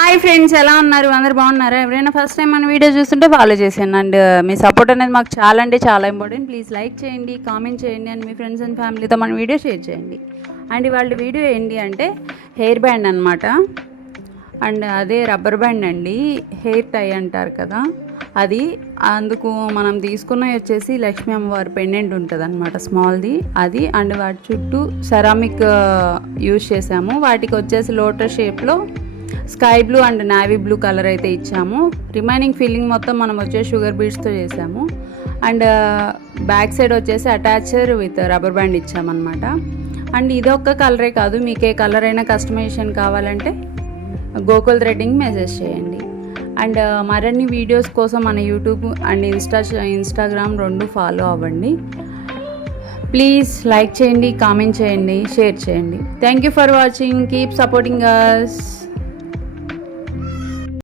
Hi friends, ఎలా ఉన్నారు? అందరు బాగున్నారా? ఎవరైనా ఫస్ట్ టైం మన వీడియో చూస్తుంటే ఫాలో చేసేయండి. అండ్ మీ సపోర్ట్ అనేది మాకు చాలా అంటే చాలా ఇంపార్టెంట్. ప్లీజ్ లైక్ చేయండి, కామెంట్ చేయండి, అండ్ మీ ఫ్రెండ్స్ అండ్ ఫ్యామిలీతో మన వీడియో షేర్ చేయండి. అండ్ వాళ్ళ వీడియో ఏంటి అంటే హెయిర్ బ్యాండ్ అనమాట. అండ్ అదే రబ్బర్ బ్యాండ్ అండి, హెయిర్ టై అంటారు కదా అది. అందుకు మనం తీసుకున్నవి వచ్చేసి లక్ష్మీ అమ్మవారి పెండెంట్ ఉంటుంది అనమాట, స్మాల్ది అది. అండ్ వాటి చుట్టూ సెరామిక్ యూజ్ చేసాము. వాటికి వచ్చేసి లోటస్ షేప్లో sky blue and navy blue colour అయితే ఇచ్చాము. రిమైనింగ్ ఫిల్లింగ్ మొత్తం మనం వచ్చేసి షుగర్ బీడ్స్తో చేసాము. అండ్ బ్యాక్ సైడ్ వచ్చేసి అటాచర్ విత్ రబ్బర్ బ్యాండ్ ఇచ్చామన్నమాట. అండ్ ఇదొక్క కలరే కాదు, మీకు ఏ కలర్ అయినా కస్టమైజేషన్ కావాలంటే గోకుల్ థ్రెడ్డింగ్ మెసేజ్ చేయండి. అండ్ మరిన్ని వీడియోస్ కోసం మన యూట్యూబ్ అండ్ ఇన్స్టాగ్రామ్ రెండు ఫాలో అవ్వండి. ప్లీజ్ లైక్ చేయండి, కామెంట్ చేయండి, షేర్ చేయండి. Thank you for watching. Keep supporting us.